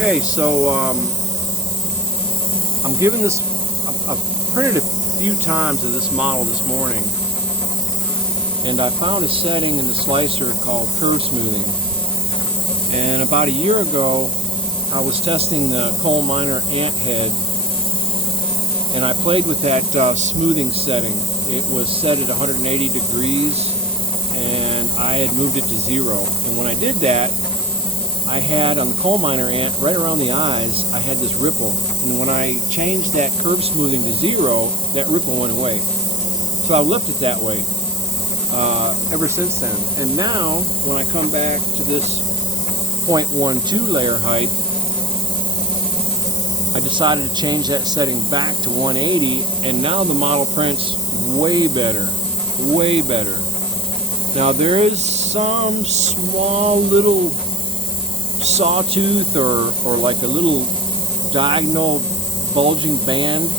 Okay, so I'm giving this, I've printed a few times of this model this morning, and I found a setting in the slicer called curve smoothing. And about a year ago, I was testing the coal miner ant head, and I played with that smoothing setting. It was set at 180 degrees, and I had moved it to 0. And when I did that, I had on the coal miner ant, right around the eyes, I had this ripple. And when I changed that curve smoothing to 0, that ripple went away. So I left it that way ever since then. And now, when I come back to this 0.12 layer height, I decided to change that setting back to 180, and now the model prints way better, way better. Now there is some small little sawtooth or like a little diagonal bulging band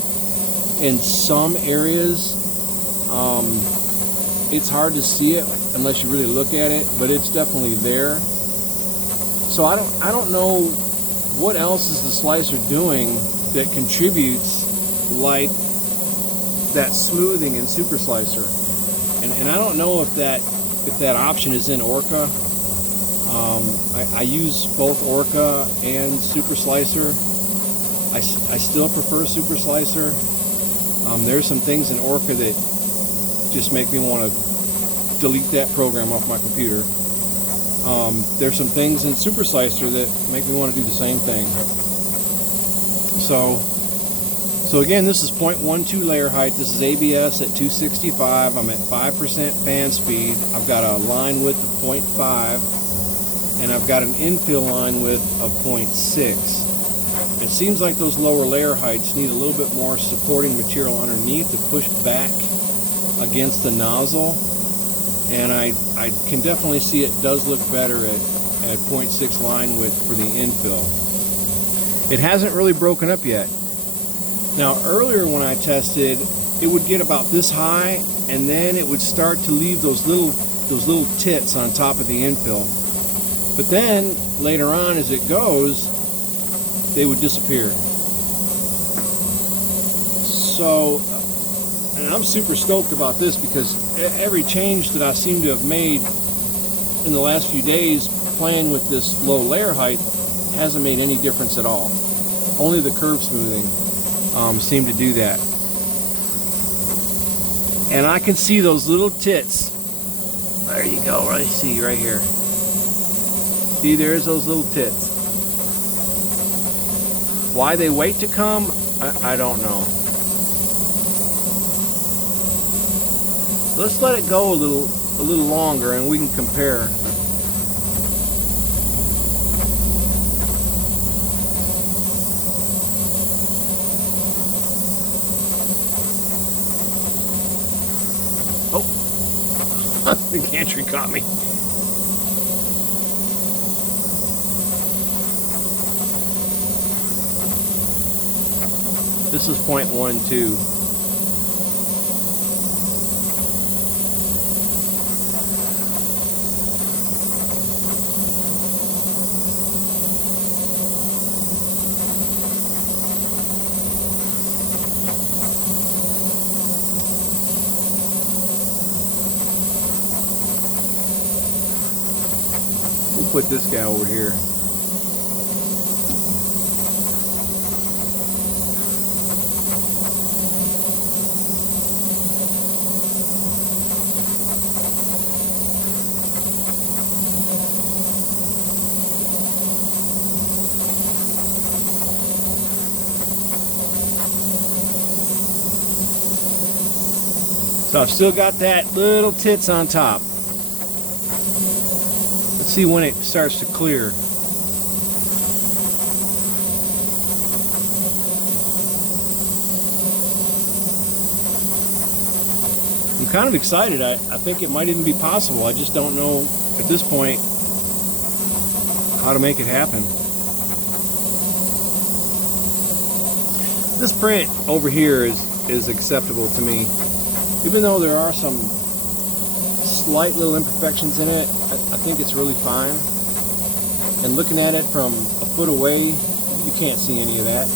in some areas. It's hard to see it unless you really look at it, but it's definitely there. So I don't know what else is the slicer doing that contributes like that smoothing in Super Slicer, and I don't know if that option is in Orca. I use both Orca and Super Slicer. I still prefer Super Slicer. There's some things in Orca that just make me want to delete that program off my computer. There's some things in Super Slicer that make me want to do the same thing. So again, this is 0.12 layer height. This is ABS at 265. I'm at 5% fan speed. I've got a line width of 0.5, and I've got an infill line width of 0.6. It seems like those lower layer heights need a little bit more supporting material underneath to push back against the nozzle. And I can definitely see it does look better at 0.6 line width for the infill. It hasn't really broken up yet. Now earlier when I tested, it would get about this high, and then it would start to leave those little tits on top of the infill. But then later on as it goes, they would disappear. So, and I'm super stoked about this because every change that I seem to have made in the last few days playing with this low layer height hasn't made any difference at all. Only the curve smoothing seemed to do that. And I can see those little tits. There you go, right? See right here. See, there's those little tits. Why they wait to come, I don't know. Let's let it go a little longer and we can compare. Oh, the gantry caught me. This is 0.12. We'll put this guy over here. So I've still got that little tits on top. Let's see when it starts to clear. I'm kind of excited. I think it might even be possible. I just don't know at this point how to make it happen. This print over here is acceptable to me. Even though there are some slight little imperfections in it, I think it's really fine. and looking at it from a foot away, you can't see any of that.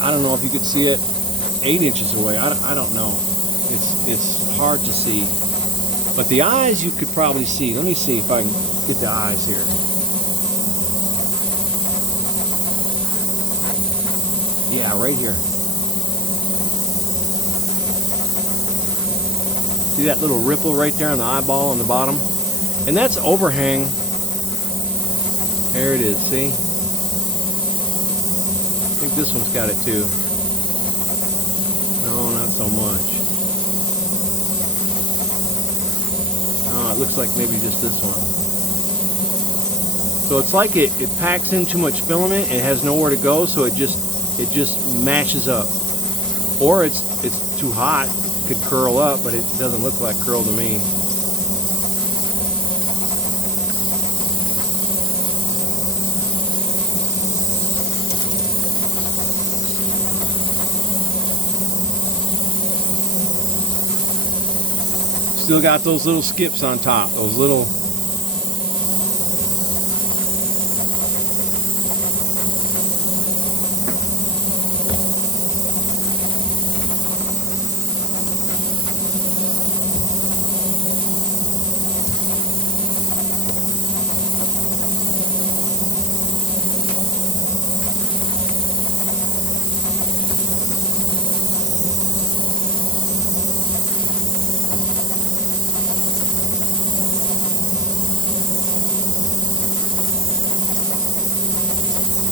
I don't know if you could see it 8 inches away. I don't know. It's hard to see. But the eyes you could probably see. Let me see if I can get the eyes here. Yeah, right here. See that little ripple right there on the eyeball on the bottom? And that's overhang. There it is, see? I think this one's got it too. No, not so much. No, it looks like maybe just this one. So it's like it packs in too much filament. It has nowhere to go, so it just mashes up. Or it's too hot. It could curl up, but it doesn't look like curl to me. Still got those little skips on top, those little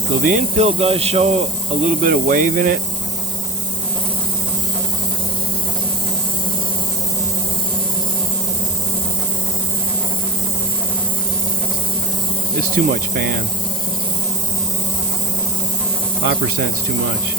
So the infill does show a little bit of wave in it. It's too much fan. 5% is too much.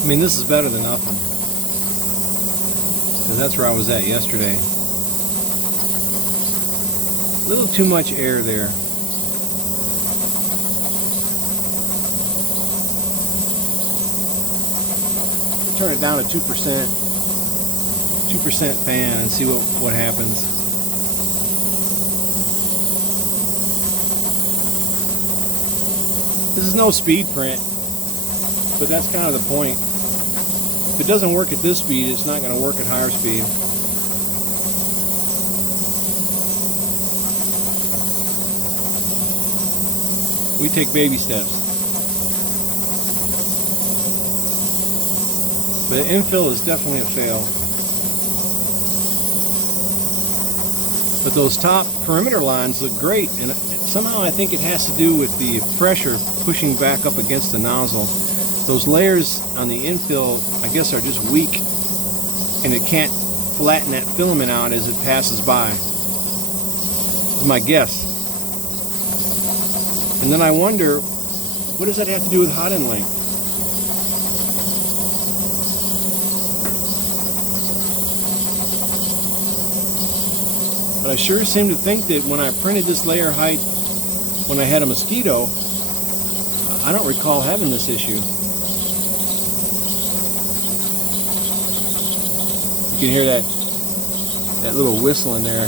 I mean, this is better than nothing, because that's where I was at yesterday. A little too much air there. Turn it down to 2% fan and see what happens. This is no speed print, but that's kind of the point. If it doesn't work at this speed, it's not going to work at higher speed. We take baby steps. But infill is definitely a fail. But those top perimeter lines look great, and somehow I think it has to do with the pressure pushing back up against the nozzle. Those layers on the infill, I guess, are just weak, and it can't flatten that filament out as it passes by. Is my guess. And then I wonder, what does that have to do with hot end length? But I sure seem to think that when I printed this layer height, when I had a mosquito, I don't recall having this issue. You can hear that little whistle in there.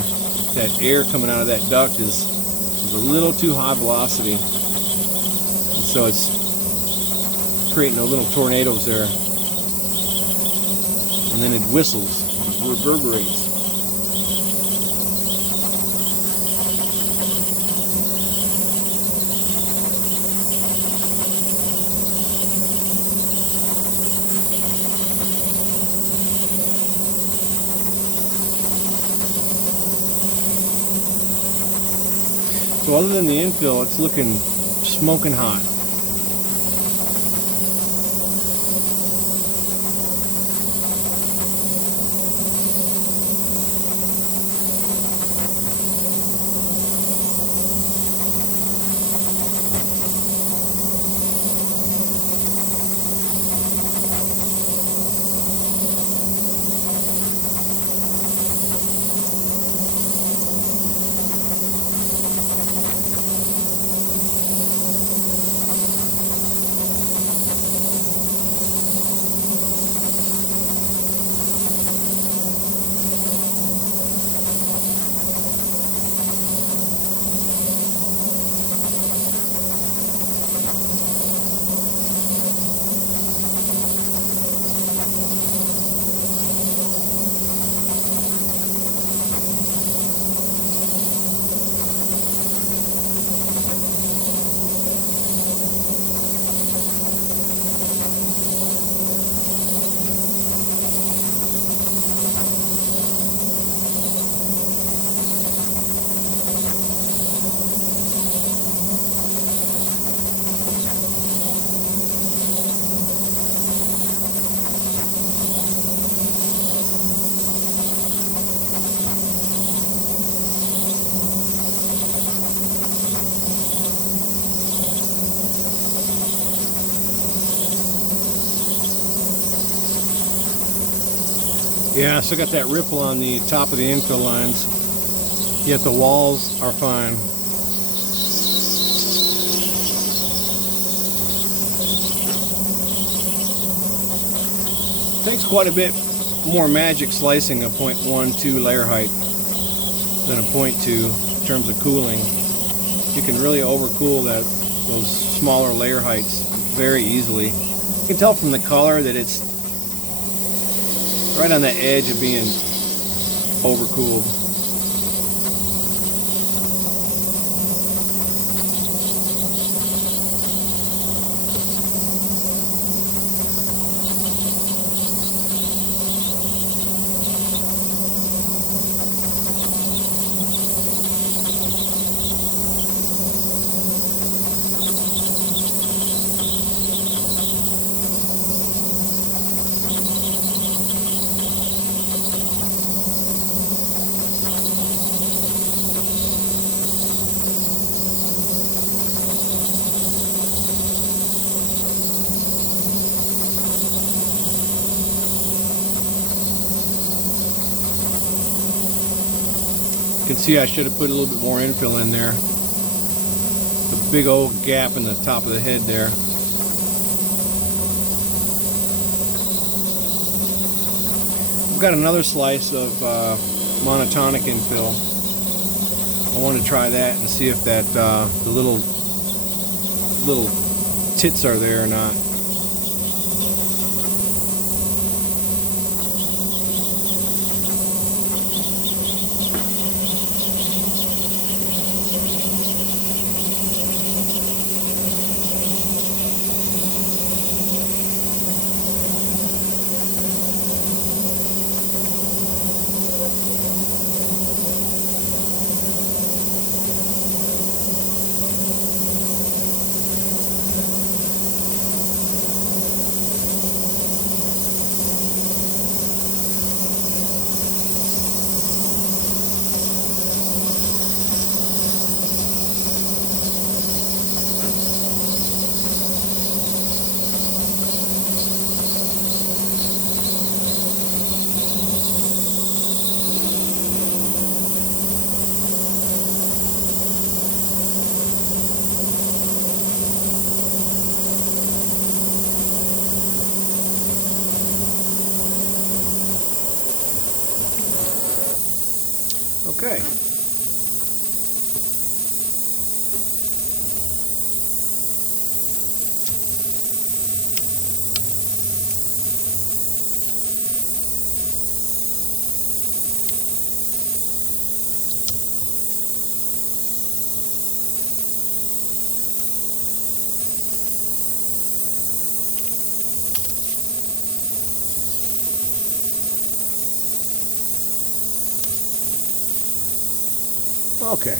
That air coming out of that duct is a little too high velocity. And so it's creating those little tornadoes there. And then it whistles, it reverberates. So other than the infill, it's looking smoking hot. Yeah, I still got that ripple on the top of the infill lines, yet the walls are fine. Takes quite a bit more magic slicing a 0.12 layer height than a 0.2 in terms of cooling. You can really overcool those smaller layer heights very easily. You can tell from the color that it's right on the edge of being overcooled. You can see I should have put a little bit more infill in there. The big old gap in the top of the head there. I've got another slice of monotonic infill. I want to try that and see if that the little tits are there or not. Okay. Okay.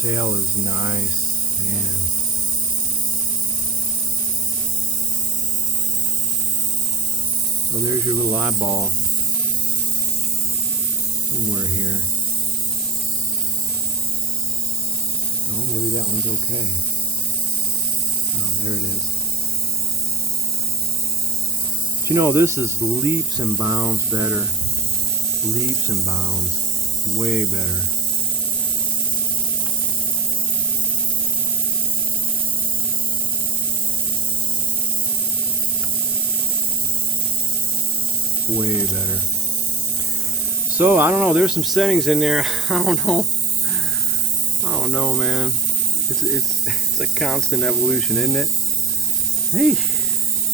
Tail is nice, man. So there's your little eyeball somewhere here. Oh, maybe that one's okay. Oh, there it is. But you know, this is leaps and bounds better. Leaps and bounds. Way better. Way better. So I don't know, there's some settings in there. I don't know, man. It's a constant evolution, isn't it? Hey.